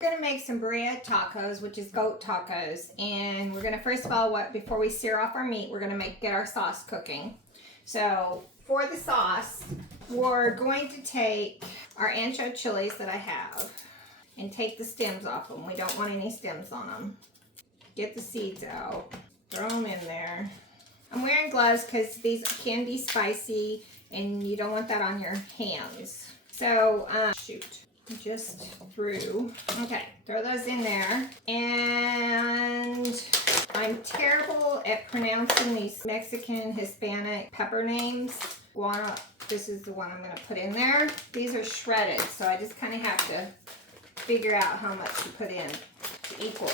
We're gonna make some birria tacos, which is goat tacos, and we're gonna first of all, before we sear off our meat, we're gonna get our sauce cooking. So for the sauce, we're going to take our ancho chilies that I have and take the stems off them. We don't want any stems on them. Get the seeds out, throw them in there. I'm wearing gloves because these can be spicy and you don't want that on your hands. So, just threw. Okay, throw those in there. And I'm terrible at pronouncing these Mexican, Hispanic pepper names. Guana, this is the one I'm going to put in there. These are shredded, so I just kind of have to figure out how much to put in to equal.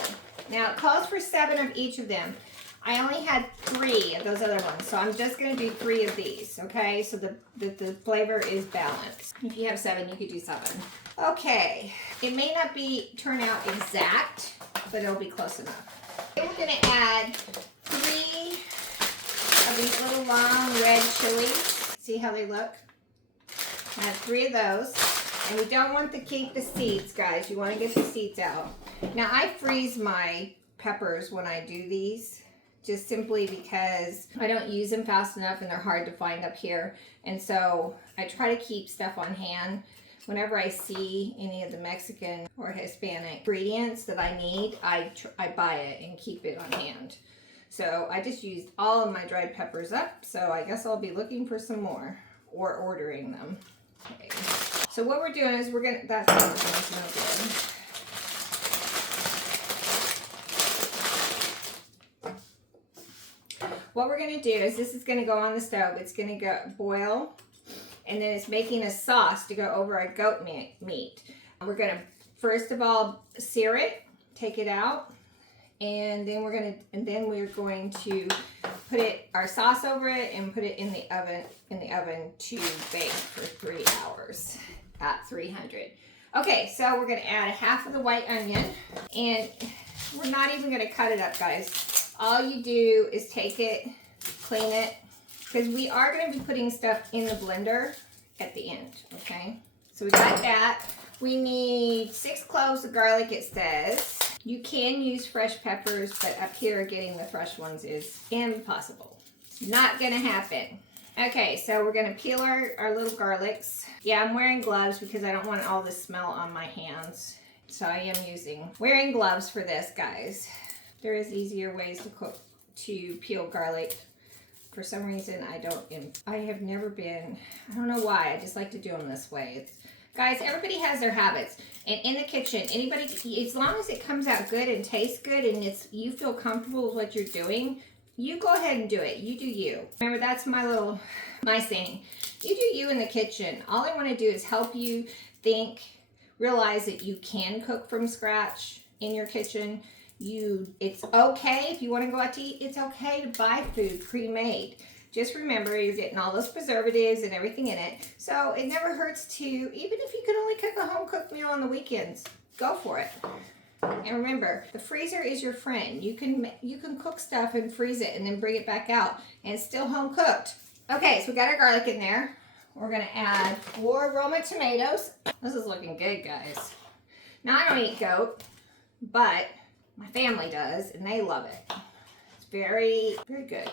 Now, it calls for 7 of each of them. I only had 3 of those other ones, so I'm just going to do 3 of these, okay? So the flavor is balanced. If you have 7, you could do 7. Okay, it may not turn out exact, but it'll be close enough. Then we're going to add 3 of these little long red chilies. See how they look? Add 3 of those. And we don't want to keep the seeds, guys. You want to get the seeds out. Now, I freeze my peppers when I do these, just simply because I don't use them fast enough and they're hard to find up here. And so I try to keep stuff on hand. Whenever I see any of the Mexican or Hispanic ingredients that I need, I buy it and keep it on hand. So I just used all of my dried peppers up, so I guess I'll be looking for some more or ordering them. Okay. So what we're doing is that's no good. What we're going to do is this is going to go on the stove. It's going to go boil, and then it's making a sauce to go over our goat meat. We're going to first of all sear it, take it out, and then we're going to put our sauce over it and put it in the oven to bake for 3 hours at 300. Okay, so we're going to add 1/2 of the white onion, and we're not even going to cut it up, guys. All you do is take it, clean it, because we are going to be putting stuff in the blender at the end, okay? So we got that. We need 6 cloves of garlic, it says. You can use fresh peppers, but up here getting the fresh ones is impossible. Not going to happen. Okay, so we're going to peel our little garlics. Yeah, I'm wearing gloves because I don't want all the smell on my hands. So I am wearing gloves for this, guys. There is easier ways to peel garlic. For some reason, I have never been, I don't know why, I just like to do them this way. Guys, everybody has their habits. And in the kitchen, as long as it comes out good and tastes good and you feel comfortable with what you're doing, you go ahead and do it. You do you. Remember, that's my saying. You do you in the kitchen. All I want to do is help you realize that you can cook from scratch in your kitchen. It's okay if you want to go out to eat. It's okay to buy food pre-made. Just remember, you're getting all those preservatives and everything in it. So it never hurts to, even if you can only cook a home-cooked meal on the weekends, go for it. And remember, the freezer is your friend. You can cook stuff and freeze it and then bring it back out, and it's still home-cooked. Okay, so we got our garlic in there. We're going to add 4 Roma tomatoes. This is looking good, guys. Now, I don't eat goat, but my family does, and they love it. It's very, very good,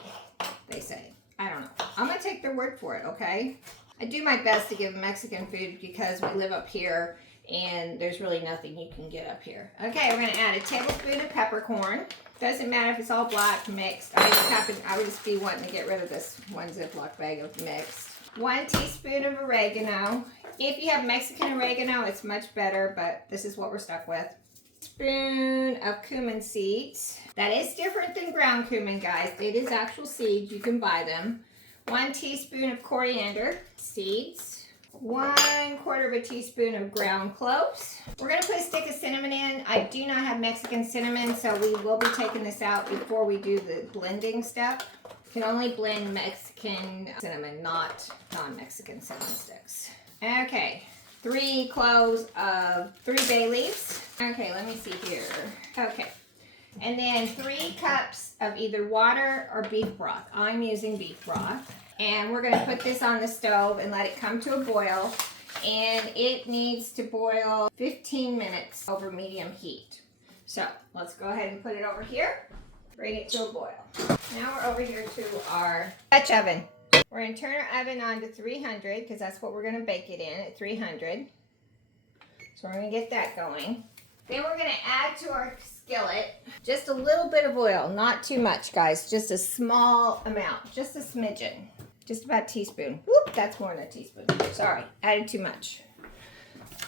they say. I don't know. I'm going to take their word for it, okay? I do my best to give Mexican food because we live up here, and there's really nothing you can get up here. Okay, we're going to add a tablespoon of peppercorn. Doesn't matter if it's all black, mixed. I would just be wanting to get rid of this 1 Ziploc bag of mixed. 1 teaspoon of oregano. If you have Mexican oregano, it's much better, but this is what we're stuck with. Spoon of cumin seeds. That is different than ground cumin, guys. It is actual seeds. You can buy them. 1 teaspoon of coriander seeds. 1/4 teaspoon of ground cloves. We're going to put a stick of cinnamon in. I do not have Mexican cinnamon, so we will be taking this out before we do the blending step. You can only blend Mexican cinnamon, not non-Mexican cinnamon sticks. Okay. 3 cloves of 3 bay leaves. Okay, let me see here. Okay. And then 3 cups of either water or beef broth. I'm using beef broth. And we're going to put this on the stove and let it come to a boil. and it needs to boil 15 minutes over medium heat. So let's go ahead and put it over here. Bring it to a boil. Now we're over here to our Dutch oven. We're going to turn our oven on to 300 because that's what we're going to bake it in at 300. So we're going to get that going. Then we're going to add to our skillet just a little bit of oil. Not too much, guys. Just a small amount. Just a smidgen. Just about a teaspoon. Whoop, that's more than a teaspoon. Sorry, added too much.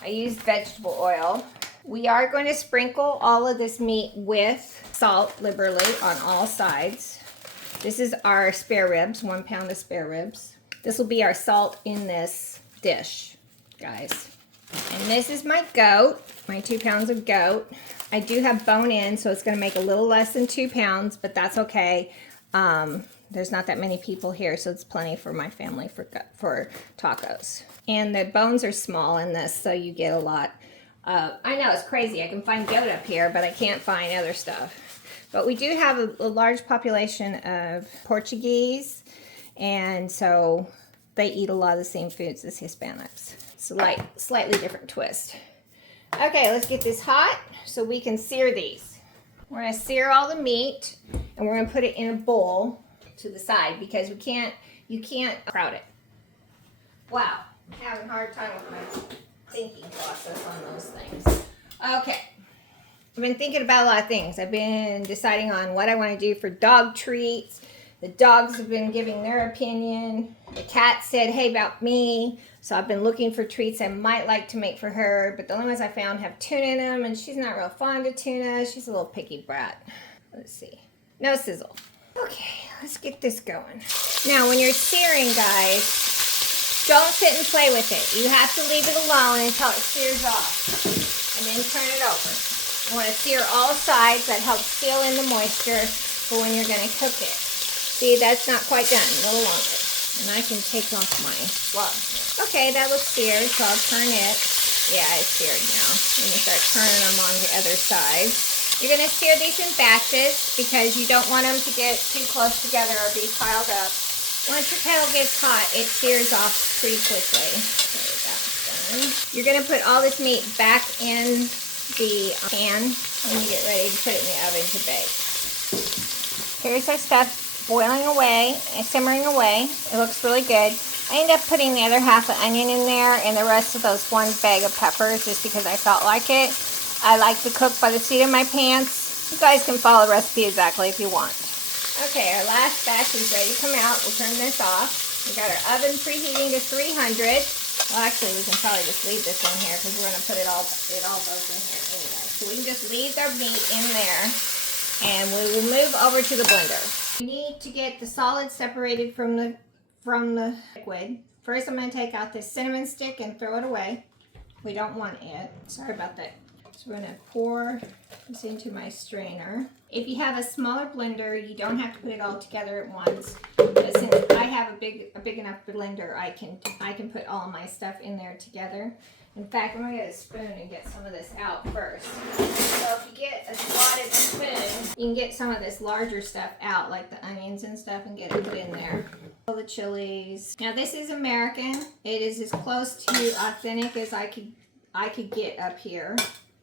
I used vegetable oil. We are going to sprinkle all of this meat with salt liberally on all sides. This is our spare ribs, 1 pound of spare ribs. This will be our salt in this dish, guys. And this is my goat, my 2 pounds of goat. I do have bone in, so it's going to make a little less than 2 pounds, but that's okay. There's not that many people here, so it's plenty for my family for tacos. And the bones are small in this, so you get a lot. I know it's crazy. I can find goat up here, but I can't find other stuff. But we do have a large population of Portuguese, and so they eat a lot of the same foods as Hispanics. It's a slightly different twist. Okay, let's get this hot so we can sear these. We're going to sear all the meat, and we're going to put it in a bowl to the side because you can't crowd it. Wow, I'm having a hard time with my thinking process on those things. Okay. I've been thinking about a lot of things. I've been deciding on what I want to do for dog treats. The dogs have been giving their opinion. The cat said, hey, about me. So I've been looking for treats I might like to make for her. But the only ones I found have tuna in them. And she's not real fond of tuna. She's a little picky brat. Let's see. No sizzle. Okay, let's get this going. Now, when you're searing, guys, don't sit and play with it. You have to leave it alone until it sears off. And then turn it over. You want to sear all sides. That helps seal in the moisture for when you're going to cook it. See, that's not quite done. A little longer. And I can take off my gloves. Okay, that looks seared, so I'll turn it. Yeah, it's seared now. Let me start turning them on the other side. You're going to sear these in batches because you don't want them to get too close together or be piled up. Once your kettle gets hot, it sears off pretty quickly. Okay, that's done. You're going to put all this meat back in the pan when you get ready to put it in the oven to bake. Here's our stuff boiling away and simmering away. It looks really good. I ended up putting the other half of onion in there and the rest of those 1 bag of peppers just because I felt like it. I like to cook by the seat of my pants. You guys can follow the recipe exactly if you want. Okay, our last batch is ready to come out. We'll turn this off. We got our oven preheating to 300. Well, actually, we can probably just leave this one here because we're going to put it all goes in here anyway. So we can just leave our meat in there, and we will move over to the blender. We need to get the solid separated from the liquid. First, I'm going to take out this cinnamon stick and throw it away. We don't want it. Sorry about that. So we're going to pour this into my strainer. If you have a smaller blender, you don't have to put it all together at once. But since I have a big enough blender, I can put all my stuff in there together. In fact, I'm going to get a spoon and get some of this out first. So if you get a slotted spoon, you can get some of this larger stuff out, like the onions and stuff, and get it put in there. All the chilies. Now this is American. It is as close to authentic as I could get up here.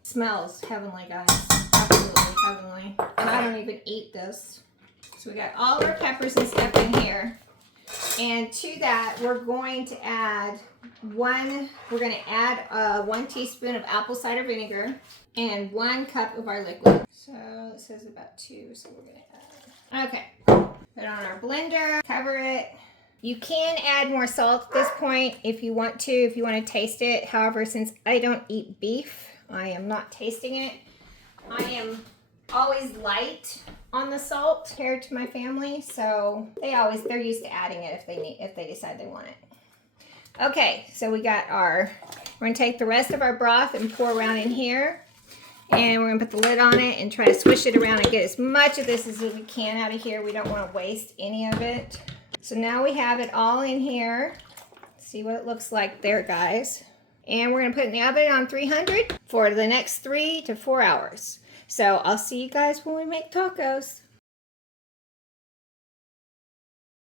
Smells heavenly, guys. Absolutely heavenly. And I don't even eat this. So we got all of our peppers and stuff in here. And to that, we're going to add 1 teaspoon of apple cider vinegar and 1 cup of our liquid. So it says about 2, so we're going to add. Okay. Put it on our blender, cover it. You can add more salt at this point if you want to taste it. However, since I don't eat beef, I am not tasting it. I am always light on the salt compared to my family, so they're used to adding it if they decide they want it. Okay, so we're gonna take the rest of our broth and pour around in here, and we're gonna put the lid on it and try to swish it around and get as much of this as we can out of here. We don't want to waste any of it. So now we have it all in here. See what it looks like there, guys. And we're going to put it in the oven on 300 for the next 3 to 4 hours. So I'll see you guys when we make tacos.